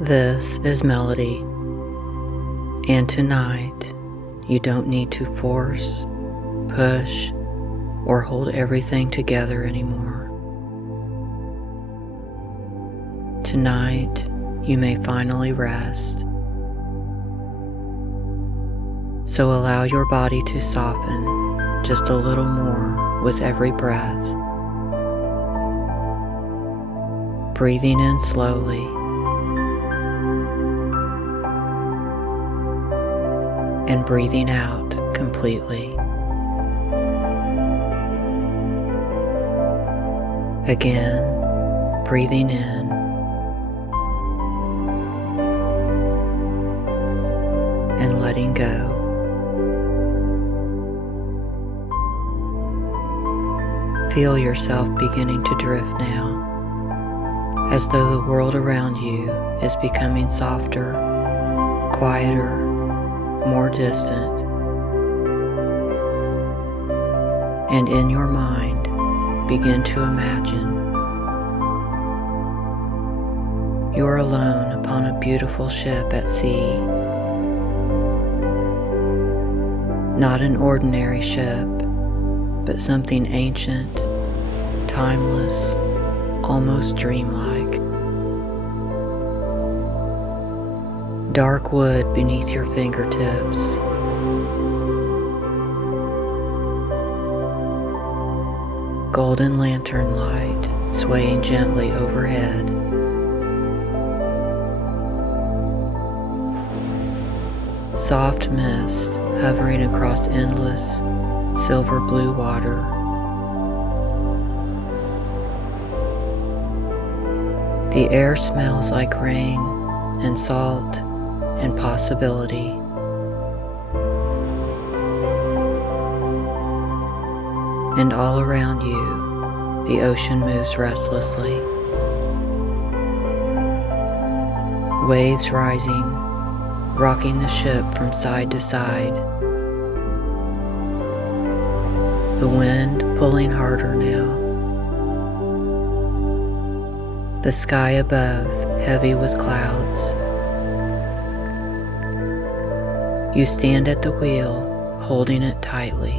This is melody, and tonight you don't need to force, push, or hold everything together anymore. Tonight you may finally rest. So allow your body to soften just a little more with every breath. Breathing in slowly and breathing out completely. Again, breathing in and letting go. Feel yourself beginning to drift now, as though the world around you is becoming softer, quieter, more distant. And in your mind, begin to imagine you are alone upon a beautiful ship at sea. Not an ordinary ship, but something ancient, timeless, almost dreamlike. Dark wood beneath your fingertips. Golden lantern light swaying gently overhead. Soft mist hovering across endless silver blue water. The air smells like rain and salt and possibility. And all around you, the ocean moves restlessly. Waves rising, rocking the ship from side to side. The wind pulling harder now. The sky above heavy with clouds. You stand at the wheel, holding it tightly,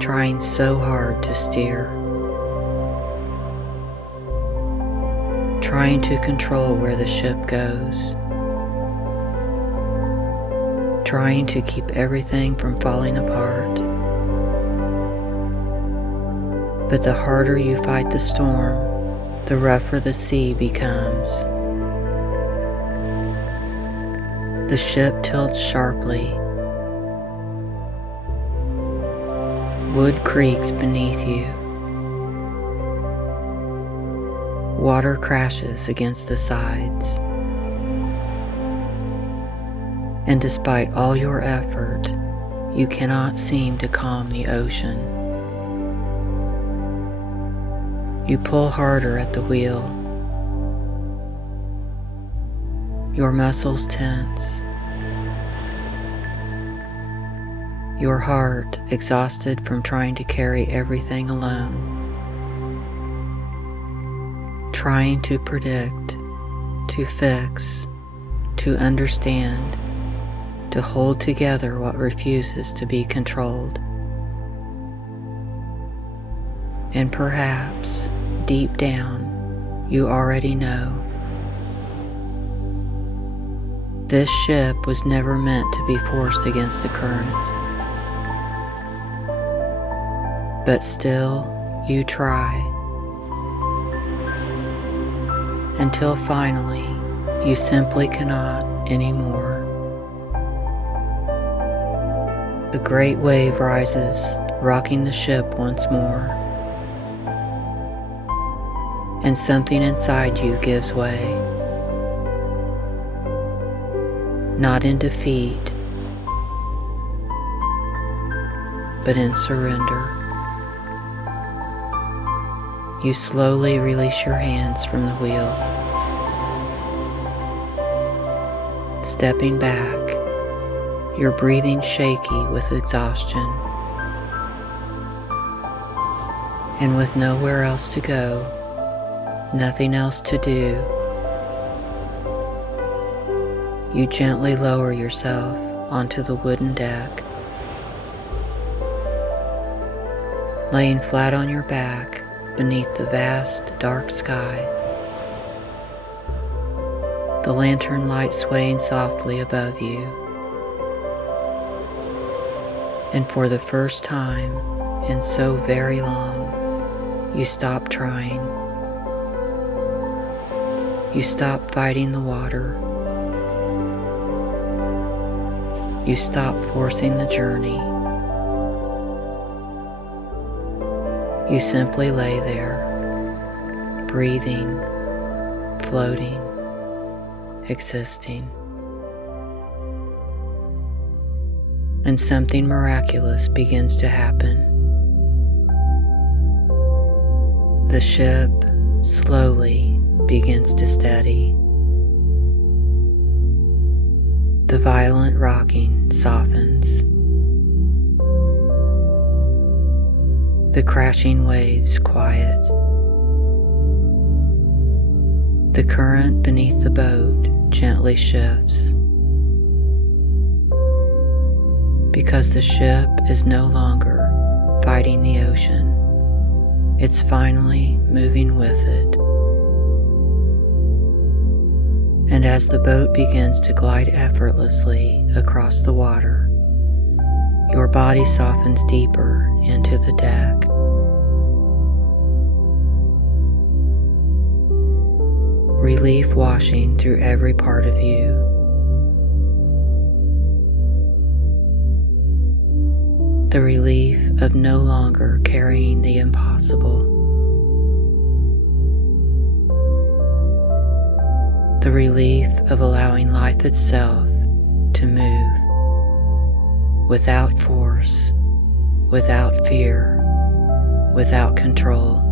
trying so hard to steer, trying to control where the ship goes, trying to keep everything from falling apart. But the harder you fight the storm, the rougher the sea becomes. The ship tilts sharply. Wood creaks beneath you. Water crashes against the sides. And despite all your effort, you cannot seem to calm the ocean. You pull harder at the wheel. Your muscles tense. Your heart exhausted from trying to carry everything alone. Trying to predict, to fix, to understand, to hold together what refuses to be controlled. And perhaps, deep down, you already know. This ship was never meant to be forced against the current. But still, you try. Until finally, you simply cannot anymore. A great wave rises, rocking the ship once more. And something inside you gives way. Not in defeat, but in surrender. You slowly release your hands from the wheel. Stepping back, your breathing shaky with exhaustion. And with nowhere else to go, nothing else to do, you gently lower yourself onto the wooden deck, laying flat on your back beneath the vast, dark sky, the lantern light swaying softly above you. And for the first time in so very long, you stop trying. You stop fighting the water. You stop forcing the journey. You simply lay there, breathing, floating, existing. And something miraculous begins to happen. The ship slowly begins to steady. The violent rocking softens. The crashing waves quiet. The current beneath the boat gently shifts, because the ship is no longer fighting the ocean. It's finally moving with it. And as the boat begins to glide effortlessly across the water, your body softens deeper into the deck. Relief washing through every part of you. The relief of no longer carrying the impossible. The relief of allowing life itself to move without force, without fear, without control.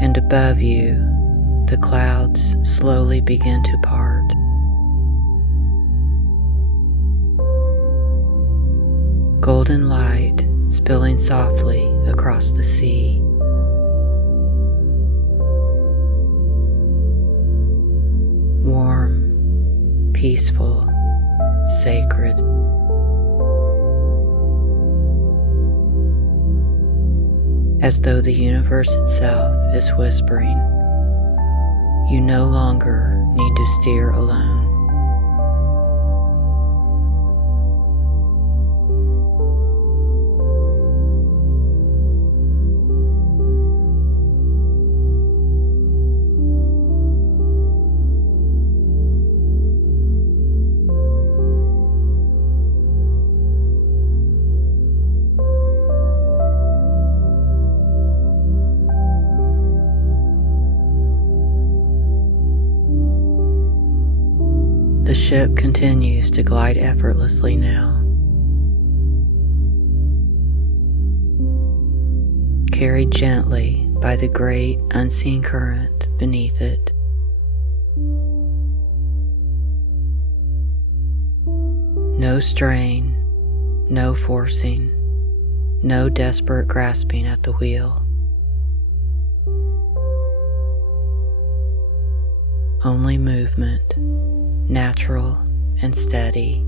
And above you, the clouds slowly begin to part. Golden light spilling softly across the sea. Warm, peaceful, sacred. As though the universe itself is whispering, you no longer need to steer alone. The ship continues to glide effortlessly now, carried gently by the great unseen current beneath it. No strain, no forcing, no desperate grasping at the wheel. Only movement, natural and steady.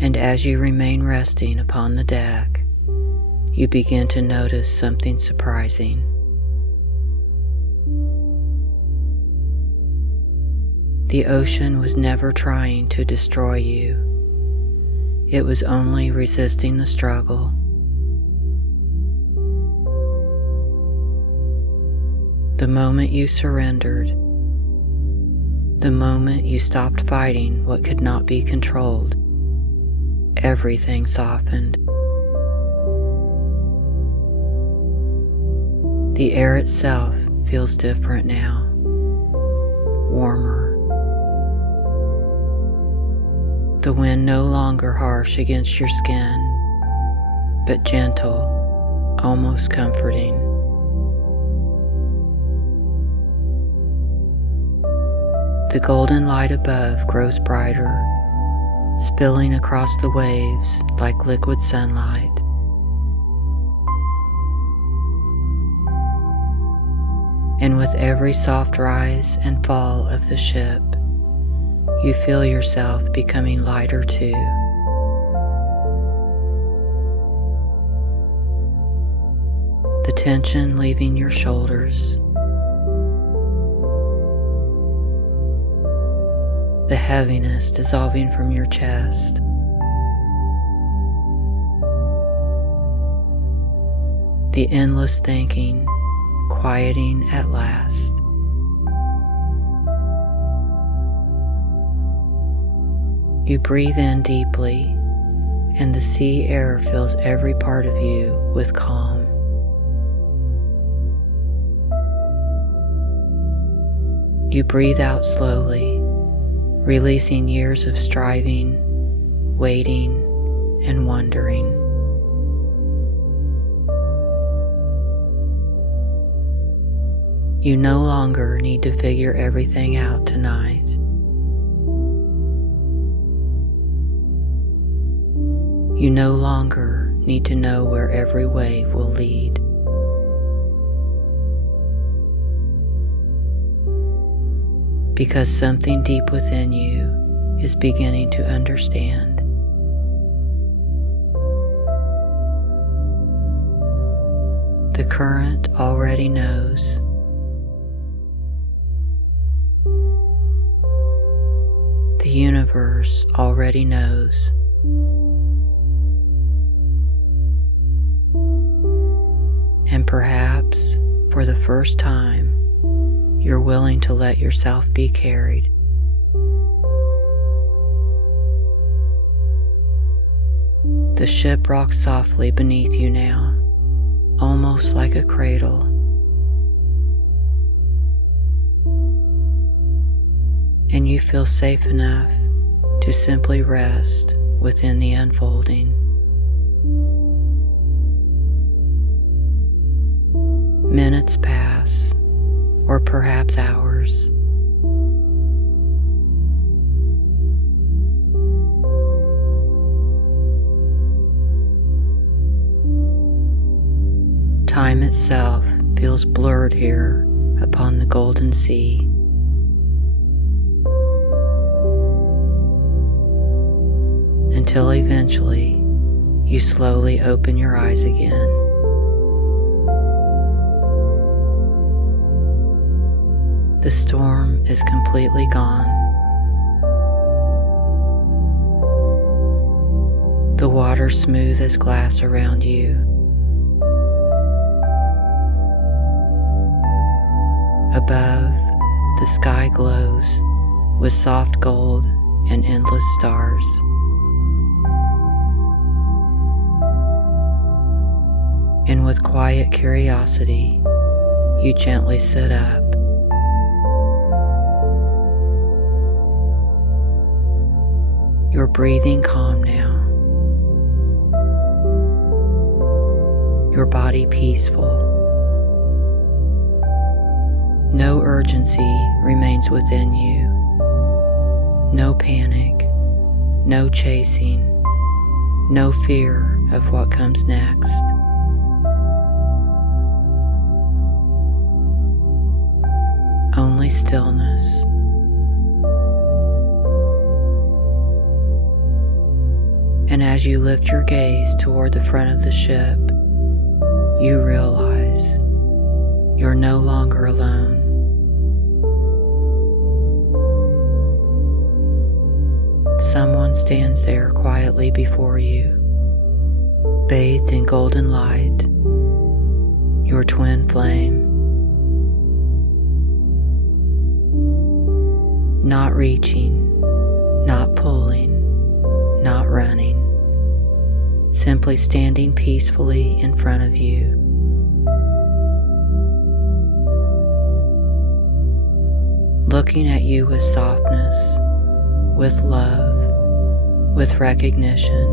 And as you remain resting upon the deck, you begin to notice something surprising. The ocean was never trying to destroy you. It was only resisting the struggle. The moment you surrendered, the moment you stopped fighting what could not be controlled, everything softened. The air itself feels different now, warmer. The wind no longer harsh against your skin, but gentle, almost comforting. The golden light above grows brighter, spilling across the waves like liquid sunlight. And with every soft rise and fall of the ship, you feel yourself becoming lighter too. The tension leaving your shoulders, the heaviness dissolving from your chest. The endless thinking quieting at last. You breathe in deeply, and the sea air fills every part of you with calm. You breathe out slowly, releasing years of striving, waiting, and wondering. You no longer need to figure everything out tonight. You no longer need to know where every wave will lead. Because something deep within you is beginning to understand. The current already knows. The universe already knows. And perhaps, for the first time, you're willing to let yourself be carried. The ship rocks softly beneath you now, almost like a cradle. And you feel safe enough to simply rest within the unfolding. Minutes pass, or perhaps hours. Time itself feels blurred here upon the golden sea. Until eventually you slowly open your eyes again. The storm is completely gone. The water smooth as glass around you. Above, the sky glows with soft gold and endless stars. And with quiet curiosity, you gently sit up. You're breathing calm now. Your body peaceful. No urgency remains within you. No panic, no chasing, no fear of what comes next. Only stillness. And as you lift your gaze toward the front of the ship, you realize you're no longer alone. Someone stands there quietly before you, bathed in golden light, your twin flame. Not reaching, not pulling, not running, simply standing peacefully in front of you. Looking at you with softness, with love, with recognition.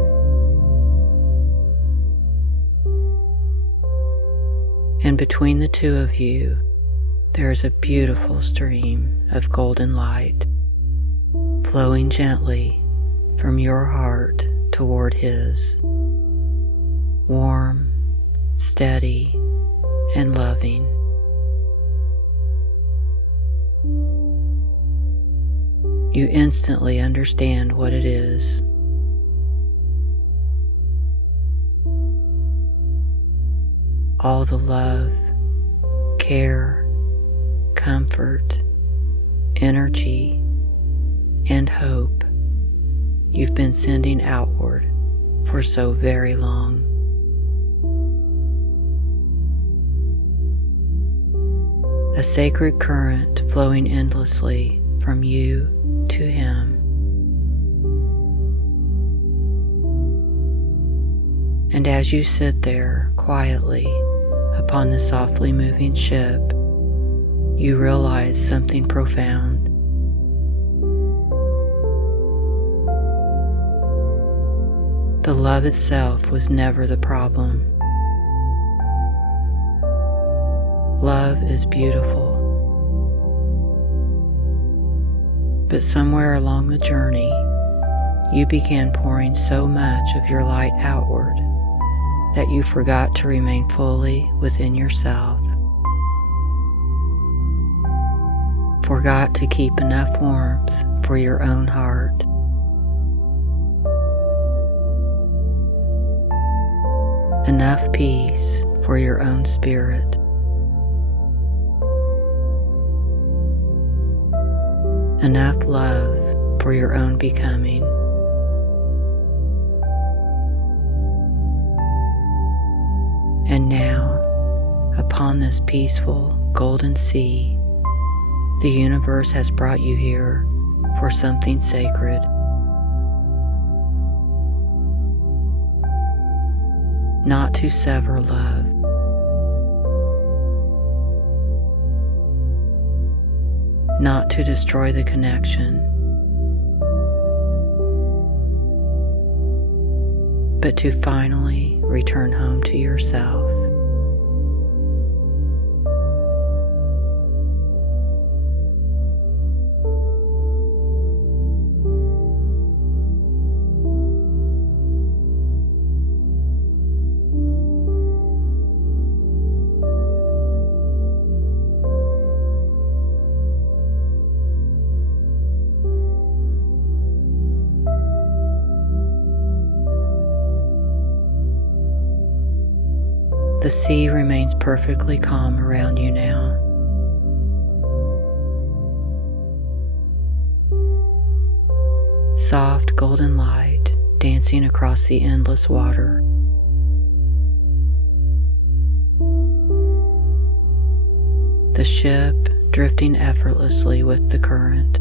And between the two of you, there is a beautiful stream of golden light, flowing gently from your heart toward His, warm, steady, and loving. You instantly understand what it is. All the love, care, comfort, energy, and hope you've been sending outward for so very long. A sacred current flowing endlessly from you to Him. And as you sit there quietly upon the softly moving ship, you realize something profound. The love itself was never the problem. Love is beautiful. But somewhere along the journey, you began pouring so much of your light outward that you forgot to remain fully within yourself. Forgot to keep enough warmth for your own heart. Enough peace for your own spirit. Enough love for your own becoming. And now, upon this peaceful golden sea, the universe has brought you here for something sacred. Not to sever love, not to destroy the connection, but to finally return home to yourself. The sea remains perfectly calm around you now. Soft golden light dancing across the endless water. The ship drifting effortlessly with the current.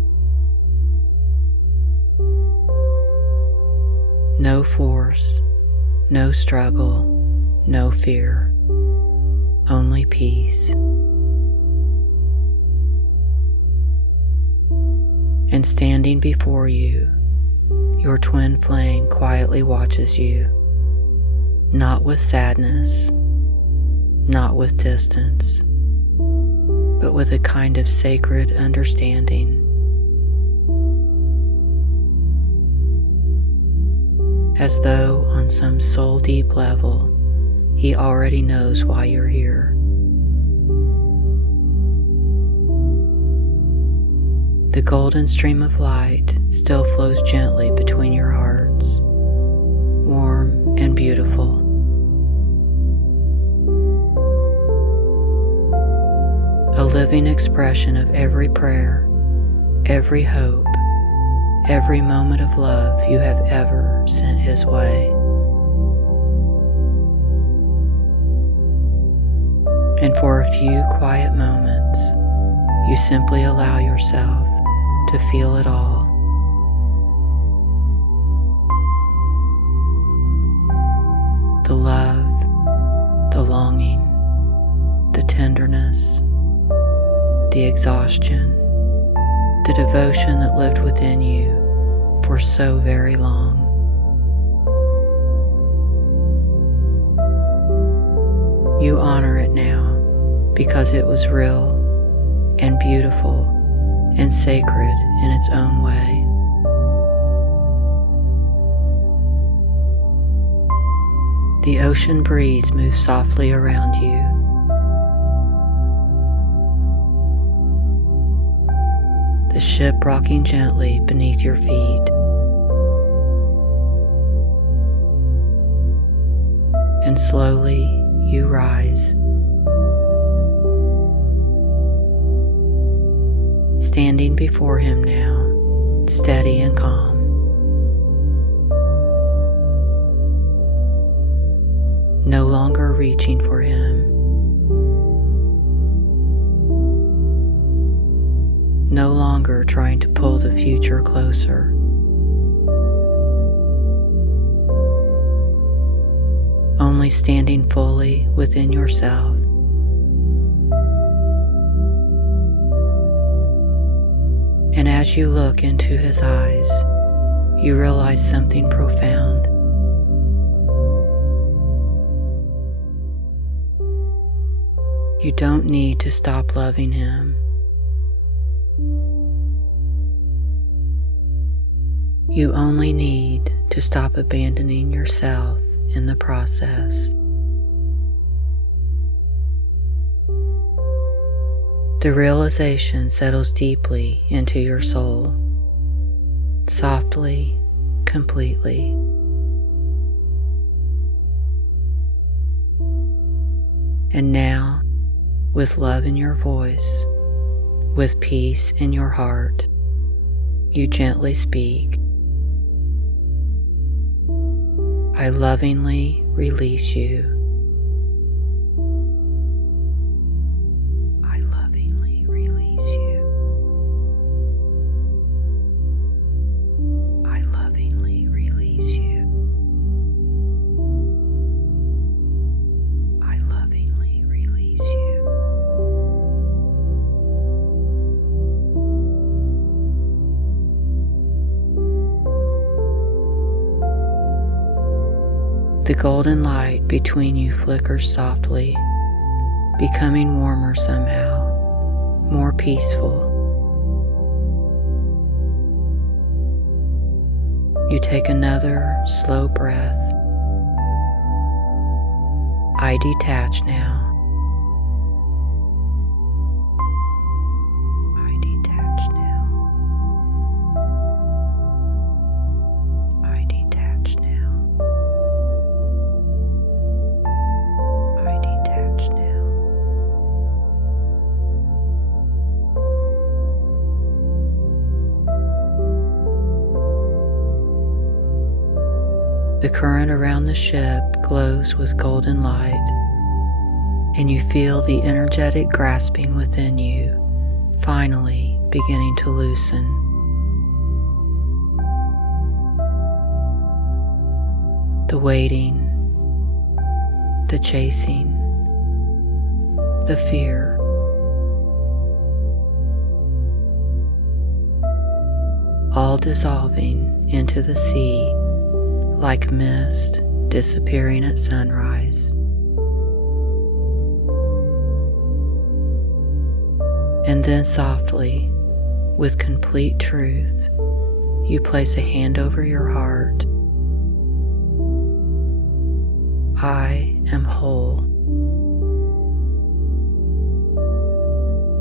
No force, no struggle, no fear. Only peace. And standing before you, your twin flame quietly watches you, not with sadness, not with distance, but with a kind of sacred understanding. As though on some soul-deep level, He already knows why you're here. The golden stream of light still flows gently between your hearts, warm and beautiful. A living expression of every prayer, every hope, every moment of love you have ever sent His way. And for a few quiet moments, you simply allow yourself to feel it all. The love, the longing, the tenderness, the exhaustion, the devotion that lived within you for so very long. You honor it now because it was real and beautiful and sacred in its own way. The ocean breeze moves softly around you. The ship rocking gently beneath your feet. And slowly you rise, standing before him now, steady and calm. No longer reaching for him. No longer trying to pull the future closer. Only standing fully within yourself. And as you look into his eyes, you realize something profound. You don't need to stop loving him. You only need to stop abandoning yourself in the process. The realization settles deeply into your soul, softly, completely. And now, with love in your voice, with peace in your heart, you gently speak. I lovingly release you. I lovingly release you. I lovingly release you. I lovingly release you. The golden light between you flickers softly, becoming warmer somehow, more peaceful. You take another slow breath. I detach now. I detach now. I detach now. I detach now. The current around the ship glows with golden light, and you feel the energetic grasping within you finally beginning to loosen. The waiting, the chasing, the fear. All dissolving into the sea like mist disappearing at sunrise. And then softly, with complete truth, you place a hand over your heart. I am whole.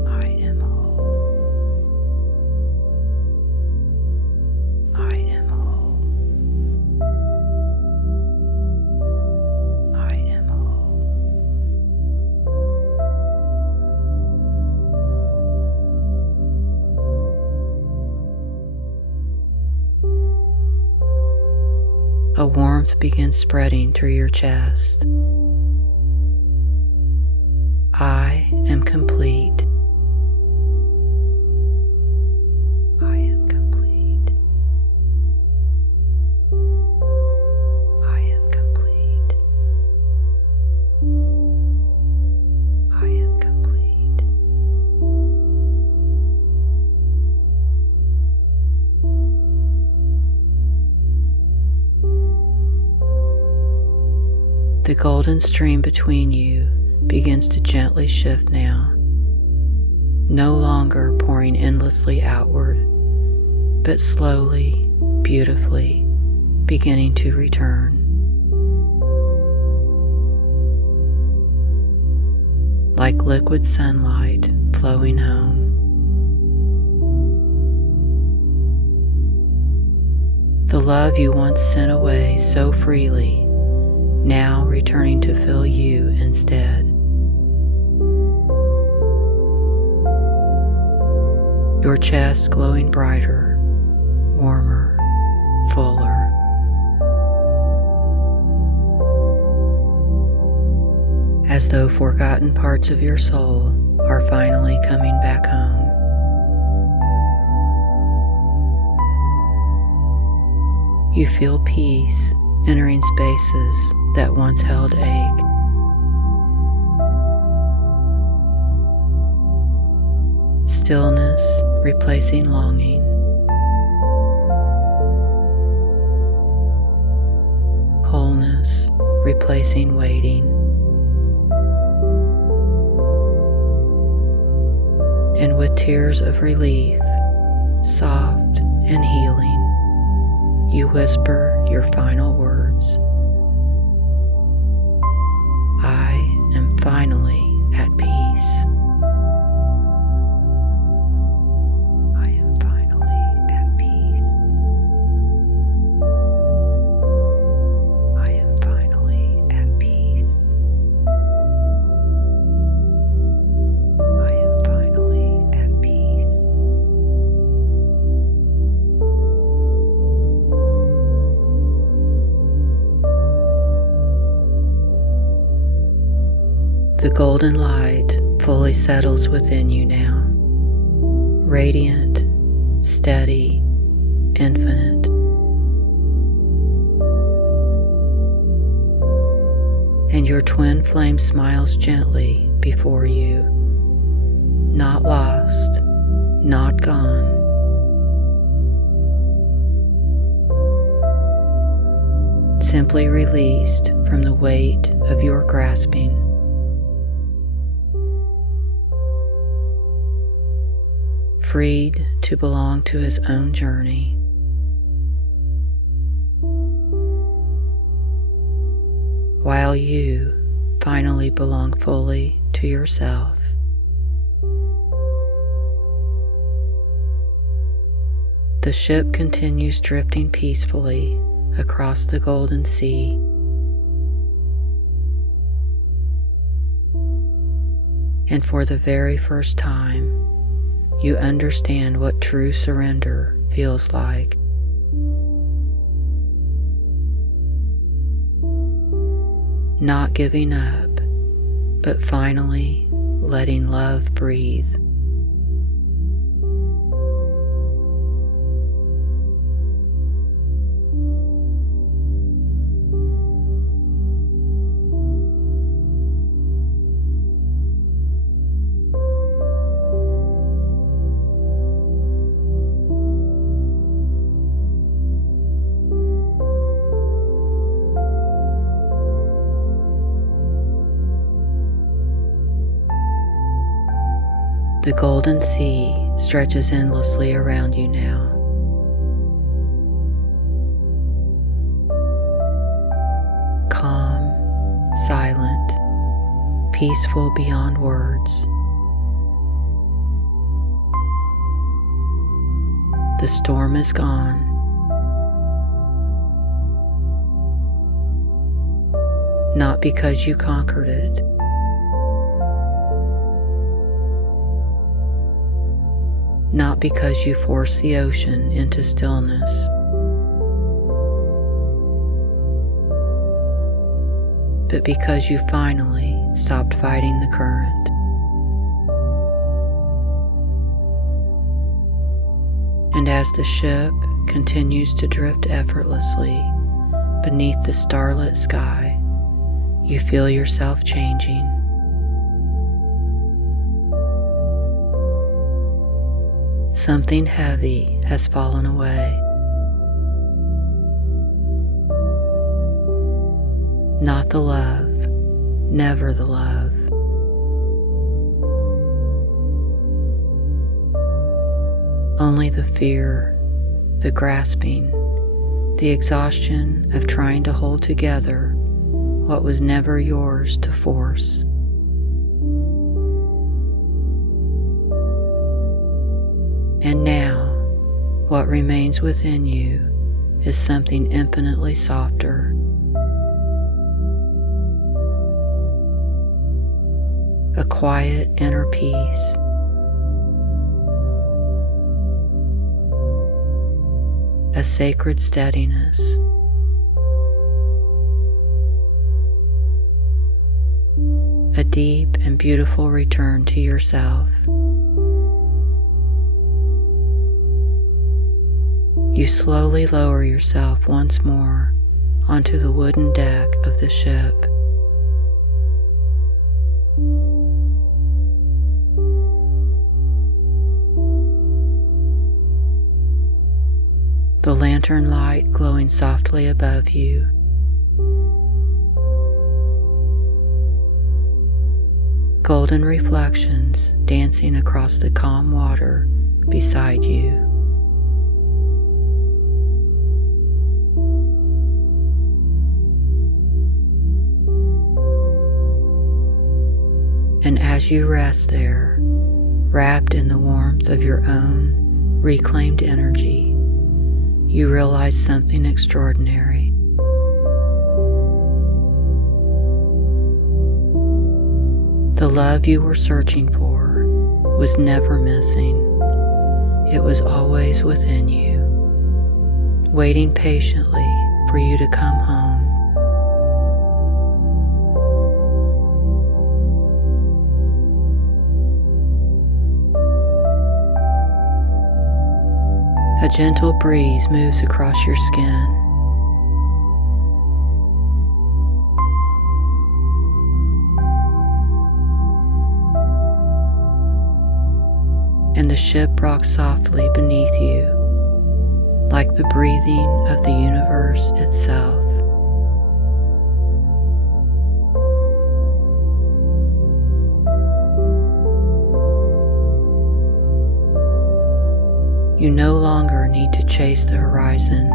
I am whole. I am whole. I am whole. A warmth begins spreading through your chest. I am complete. I am complete. I am complete. I am complete. The golden stream between you begins to gently shift now, no longer pouring endlessly outward, but slowly, beautifully beginning to return. like liquid sunlight flowing home. The love you once sent away so freely, now returning to fill you instead. Your chest glowing brighter, warmer, fuller. As though forgotten parts of your soul are finally coming back home. You feel peace entering spaces that once held ache. Stillness replacing longing. Wholeness replacing waiting. And with tears of relief, soft and healing, you whisper your final words. I am finally at peace. I am finally at peace. I am finally at peace. I am finally at peace. The golden light fully settles within you now, radiant, steady, infinite. And your twin flame smiles gently before you, not lost, not gone. Simply released from the weight of your grasping. Freed to belong to his own journey. While you finally belong fully to yourself. The ship continues drifting peacefully across the golden sea. And for the very first time, you understand what true surrender feels like. Not giving up, but finally letting love breathe. The golden sea stretches endlessly around you now. Calm, silent, peaceful beyond words. The storm is gone. Not because you conquered it, not because you forced the ocean into stillness, but because you finally stopped fighting the current. And as the ship continues to drift effortlessly beneath the starlit sky, you feel yourself changing. Something heavy has fallen away. Not the love, never the love. Only the fear, the grasping, the exhaustion of trying to hold together what was never yours to force. And now, what remains within you is something infinitely softer. A quiet inner peace. A sacred steadiness. A deep and beautiful return to yourself. You slowly lower yourself once more onto the wooden deck of the ship. The lantern light glowing softly above you. Golden reflections dancing across the calm water beside you. And as you rest there, wrapped in the warmth of your own reclaimed energy, you realize something extraordinary. The love you were searching for was never missing. It was always within you, waiting patiently for you to come home. A gentle breeze moves across your skin. And the ship rocks softly beneath you, like the breathing of the universe itself. You no longer need to chase the horizon.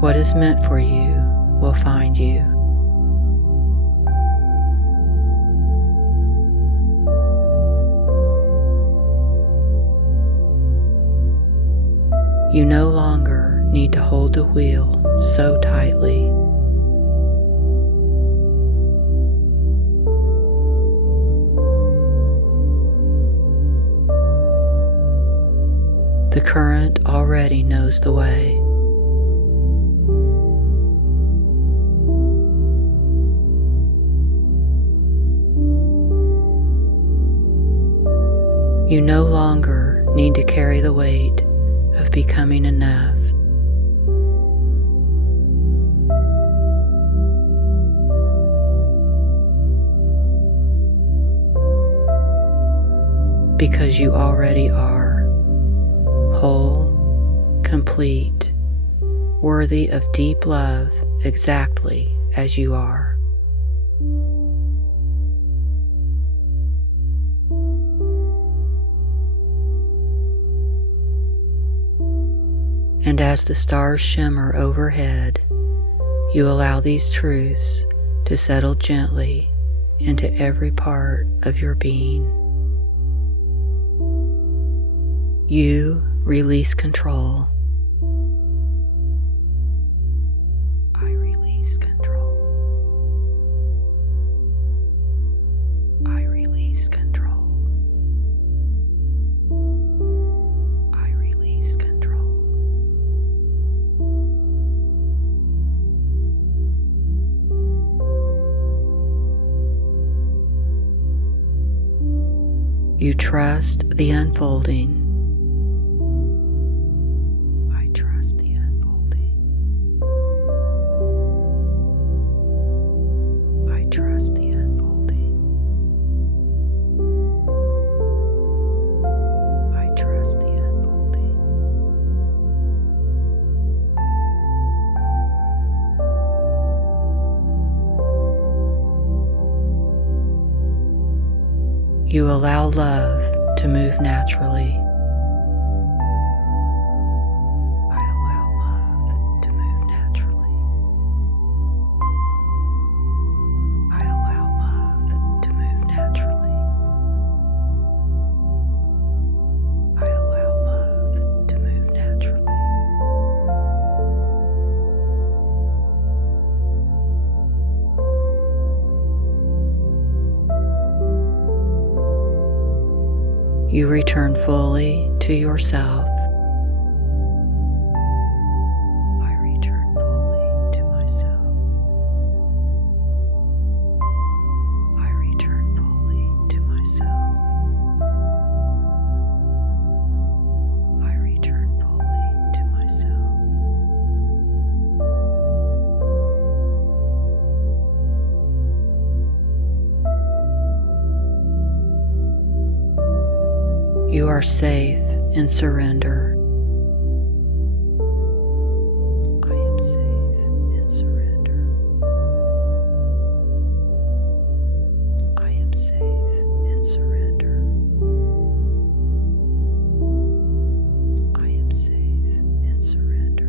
What is meant for you will find you. You no longer need to hold the wheel so tightly. The current already knows the way. You no longer need to carry the weight of becoming enough. Because you already are whole, complete, worthy of deep love exactly as you are. And as the stars shimmer overhead, you allow these truths to settle gently into every part of your being. You release control. I release control. I release control. I release control. You trust the unfolding. I trust the unfolding. I trust the unfolding. I trust the unfolding. You allow love to move naturally. I allow love to move naturally. You return fully to yourself. I return fully to myself. I return fully to myself. I return fully to myself. You are safe in surrender. I am safe in surrender. I am safe in surrender. I am safe in surrender.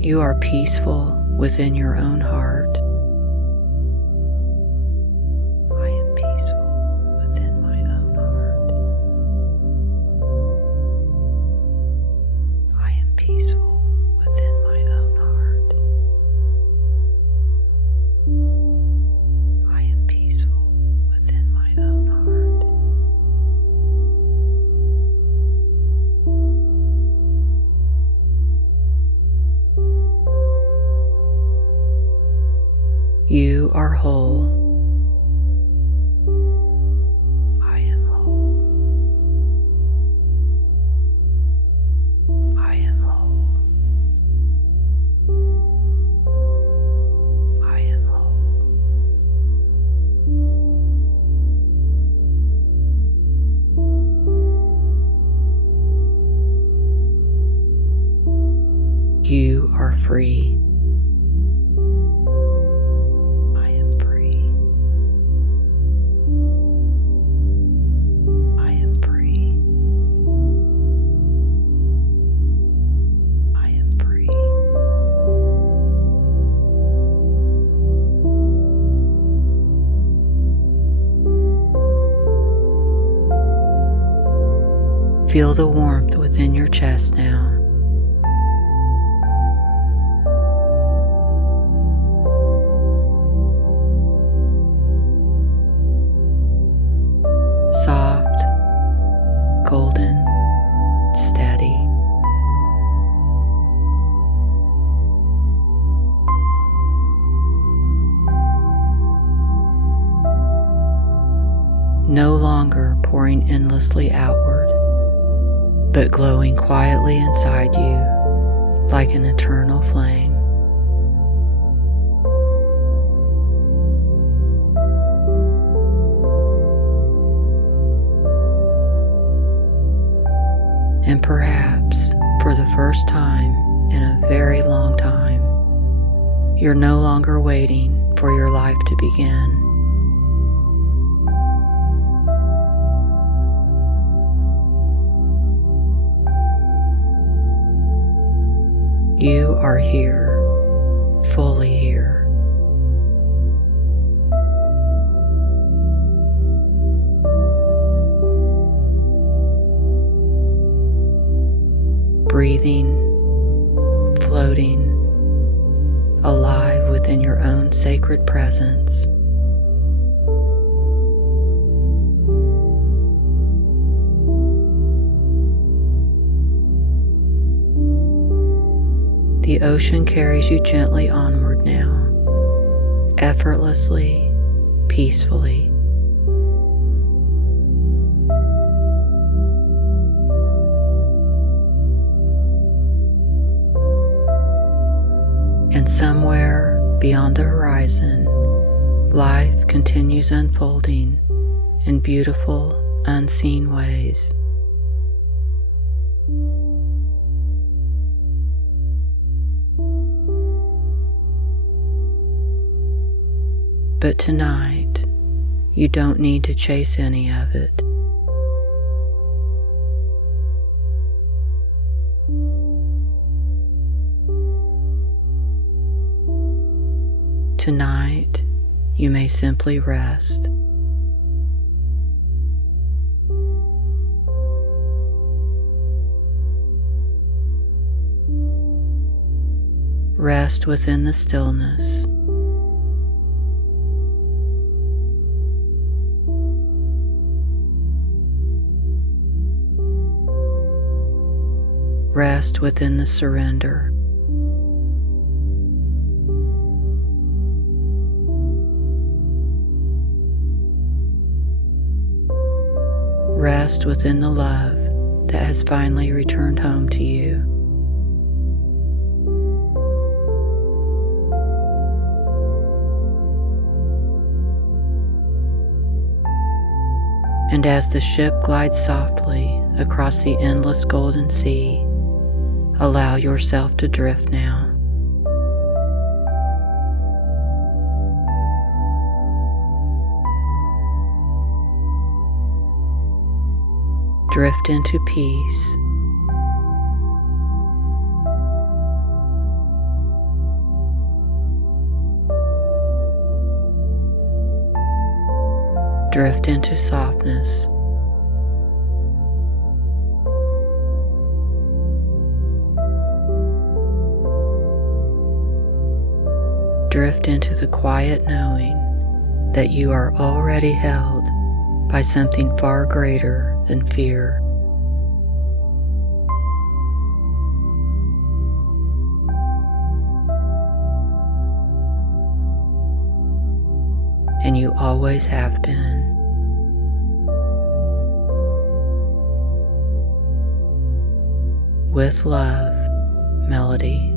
You are peaceful within your own heart. I am peaceful within my own heart. I am peaceful within my own heart. I am peaceful within my own heart. You are whole. I am whole. I am whole. I am whole. You are free. Feel the warmth within your chest now. Soft, golden, steady. No longer pouring endlessly outward, but glowing quietly inside you like an eternal flame. And perhaps for the first time in a very long time, you're no longer waiting for your life to begin. You are here, fully here. Breathing, floating, alive within your own sacred presence. The ocean carries you gently onward now, effortlessly, peacefully. And somewhere beyond the horizon, life continues unfolding in beautiful, unseen ways. But tonight, you don't need to chase any of it. Tonight, you may simply rest. Rest within the stillness. Rest within the surrender. Rest within the love that has finally returned home to you. And as the ship glides softly across the endless golden sea, allow yourself to drift now. Drift into peace. Drift into softness. Drift into the quiet knowing that you are already held by something far greater than fear. And you always have been. With love, Melody.